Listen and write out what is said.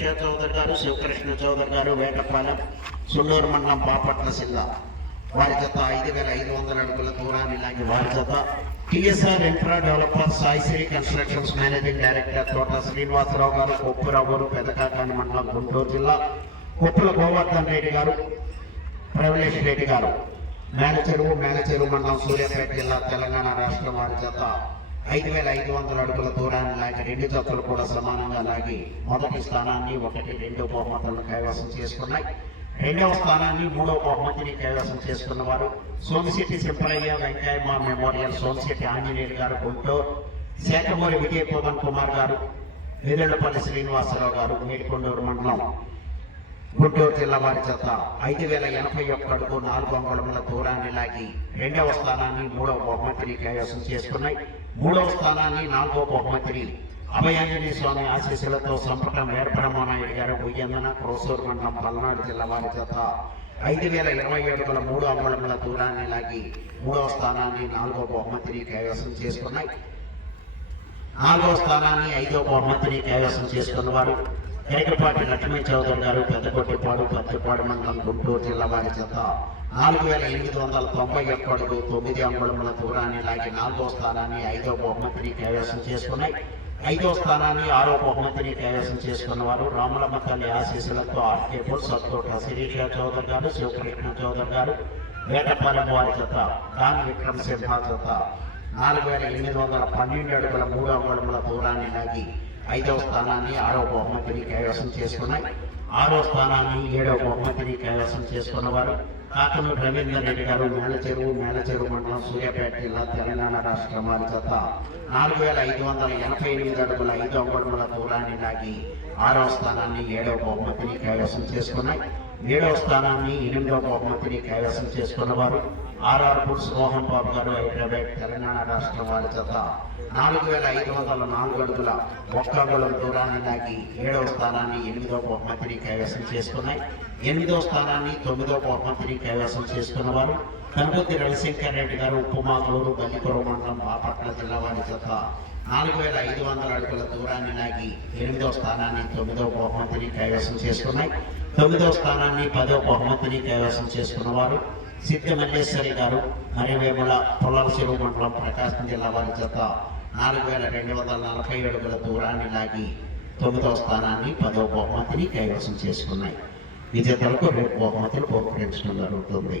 శిరీష చౌదరి గారు శివకృష్ణ చౌదరి గారు వేటపాలెం సుల్లూరు మండలం బాపట్ల జిల్లా. వారి జత ఐదు వేల ఐదు వందల అడుగుల దూరాన్ని లాగి వారి జత TSR infra developer Saisri constructions managing director Thota Srinivasarao garu Kopparao గారు పెదకాకాండ మండలం గుంటూరు జిల్లా. కొప్పుల గోవర్ధన్ రెడ్డి గారు ప్రవలేష్ రెడ్డి గారు. మేలచెరువు మేలచెరువు మండలం సూర్యాపేట జిల్లా తెలంగాణ రాష్ట్రం వారి జత. ఐదు వేల ఐదు వందల అడుగుల దూరాన్ని లాగి రెండు జతలు కూడా సమానంగా లాగి మొదటి స్థానాన్ని ఒకటి రెండు బహుమతులను కైవసం చేసుకున్నాయి. రెండవ స్థానాన్ని మూడవ బహుమతిని కైవసం చేసుకున్న వారు సోమిశెట్టి సింపరయ్య వెంకయ్యమ్మ మెమోరియల్ సోమిశెట్టి ఆంజనేయులు గారు గుంటూరు శేఖమూరి విజయ పవన్ కుమార్ గారు వీరళ్ళపల్లి శ్రీనివాసరావు గారు మేడికొండూరు మండలం గుంటూరు జిల్లా వారి చేత ఐదు వేల ఎనభై ఒక్క అడుగు నాలుగు అంగుళముల దూరాన్ని లాగి రెండవ స్థానాన్ని మూడవ బహుమతిని కైవసం చేసుకున్నాయి. మూడవ స్థానాన్ని నాలుగో బహుమతిని అభయాంజనేయ స్వామి ఆశీస్సులతో సంపటం ఏర్పడమోనాయుడు గారు ఉయ్యందన క్రోసూరు మండలం పల్నాడు జిల్లా వారి చేత ఐదు వేల ఇరవై అడుగుల మూడు అంగుళముల దూరాన్ని లాగి మూడవ స్థానాన్ని నాలుగో బహుమతిని కైవసం చేసుకున్నాయి. నాలుగో స్థానాన్ని ఐదో బహుమతిని కైవసం చేసుకున్న వారు ఏకపాటి లక్ష్మీ చౌదరి గారు పెద్దకొట్టిపాడు పత్తిపాడు మండలం గుంటూరు జిల్లా వారి చేత నాలుగు వేల ఎనిమిది వందల తొంభై ఒక్క అడుగు తొమ్మిది అంగుళముల దూరాన్ని లాగి నాలుగో స్థానాన్ని ఐదో బహుమతిని కైవసం చేసుకున్నాయి. ఐదో స్థానాన్ని ఆరో బహుమతిని కైవసం చేసుకున్న వారు రాములమ్మ తల్లి ఆశీస్సులతో ఆర్కే సత్తోట శిరీష చౌదరి గారు శివకృష్ణ చౌదరి గారు వేటపాలెం వారి చేత దాన్ విక్రమ్ సింహ చేత నాలుగు వేల ఎనిమిది వందల పన్నెండు అడుగుల మూడు అంగుళముల దూరాన్ని లాగి ఐదవ స్థానాన్ని ఆరవ బహుమతిని కైవసం చేసుకున్నాయి. ఆరో స్థానాన్ని ఏడవ బహుమతిని కైవసం చేసుకున్నవారు కాకను కాకనూరు రవీందర్ రెడ్డి గారు మేలచెరువు మేలచెరువు మండలం సూర్యాపేట జిల్లా తెలంగాణ రాష్ట్రం వారి చేత నాలుగు వేల ఐదు వందల ఎనభై ఎనిమిది అడుగుల ఐదు అంగుళముల దూరాన్ని లాగి ఆరవ స్థానాన్ని ఏడవ బహుమతిని కైవసం చేసుకున్నాయి. ఏడవ స్థానాన్ని ఎనిమిదవ బహుమతిని కైవసం చేసుకున్న వారు ఆర్ఆర్ మోహన్ బాబు గారు హైదరాబాద్ తెలంగాణ రాష్ట్రం వారి చేత నాలుగు వేల ఐదు వందల నాలుగు అడుగుల ఒక్క అంగుళం దూరాన్ని లాగి ఏడవ స్థానాన్ని ఎనిమిదవ బహుమతిని కైవసం చేసుకున్నాయి. ఎనిమిదవ స్థానాన్ని తొమ్మిదవ బహుమతిని కైవసం చేసుకున్న వారు కనుమతి రవిశంకర్ రెడ్డి గారు ఉప్పుమాగూరు బల్లిపురం మండలం బాపట్ల జిల్లా వారి చేత నాలుగు వేల ఐదు వందల అడుగుల దూరాన్ని లాగి ఎనిమిదవ స్థానాన్ని తొమ్మిదవ బహుమతిని కైవసం చేసుకున్నాయి. తొమ్మిదో స్థానాన్ని పదో బహుమతిని కైవసం చేసుకున్నవారు సిద్ధి మల్లేశ్వరి గారు మరివేముల పొలాల మండలం ప్రకాశం జిల్లా వారి చేత నాలుగు వేల రెండు వందల నలభై అడుగుల దూరాన్ని లాగి తొమ్మిదవ స్థానాన్ని పదవ బహుమతిని కైవసం చేసుకున్నాయి. విజేతలకు రేపు బహుమతులు బహుకరించడం జరుగుతుంది.